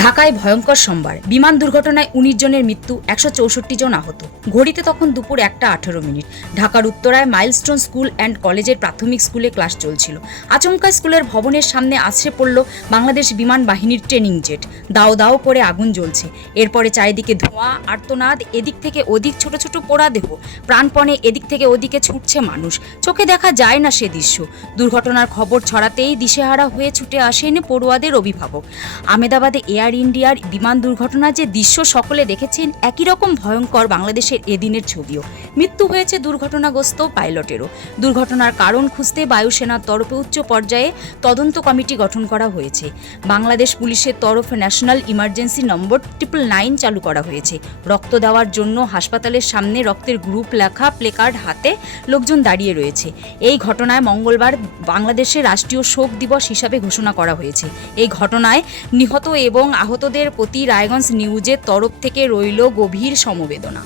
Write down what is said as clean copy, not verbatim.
ঢাকায় ভয়ঙ্কর সোমবার বিমান দুর্ঘটনায় ১৯ জনের মৃত্যু, ১৬৪ জন আহত। ঘড়িতে তখন দুপুর ১:১৮। ঢাকার উত্তরায় মাইলস্টোন স্কুল অ্যান্ড কলেজের প্রাথমিক স্কুলে ক্লাস চলছিল। আচমকা স্কুলের ভবনের সামনে আছড়ে পড়ল বাংলাদেশ বিমান বাহিনীর ট্রেনিং জেট। দাও দাও করে আগুন জ্বলছে। এরপরে চারিদিকে ধোঁয়া, আর্তনাদ, এদিক থেকে ওদিক ছোট ছোট পোড়া দেহ, প্রাণপণে এদিক থেকে ওদিকে ছুটছে মানুষ। চোখে দেখা যায় না সে দৃশ্য। দুর্ঘটনার খবর ছড়াতেই দিশেহারা হয়ে ছুটে আসেন পড়ুয়াদের অভিভাবক। আহমেদাবাদে এয়ার ইন্ডিয়ার বিমান দুর্ঘটনার যে দৃশ্য সকলে দেখেছেন, একই রকম ভয়ঙ্কর বাংলাদেশের এদিনের ছবিও। মৃত্যু হয়েছে দুর্ঘটনাগ্রস্ত পাইলটেরও। দুর্ঘটনার কারণ খুঁজতে বায়ুসেনার তরফে উচ্চ পর্যায়ে তদন্ত কমিটি গঠন করা হয়েছে। বাংলাদেশ পুলিশের তরফে ন্যাশনাল ইমার্জেন্সি নম্বর 999 চালু করা হয়েছে। রক্ত দেওয়ার জন্য হাসপাতালের সামনে রক্তের গ্রুপ লেখা প্লেকার্ড হাতে লোকজন দাঁড়িয়ে রয়েছে। এই ঘটনায় মঙ্গলবার বাংলাদেশের রাষ্ট্রীয় শোক দিবস হিসাবে ঘোষণা করা হয়েছে। এই ঘটনায় নিহত এবং আহতদের প্রতি রায়গঞ্জ নিউজের তরফ থেকে রইল গভীর সমবেদনা।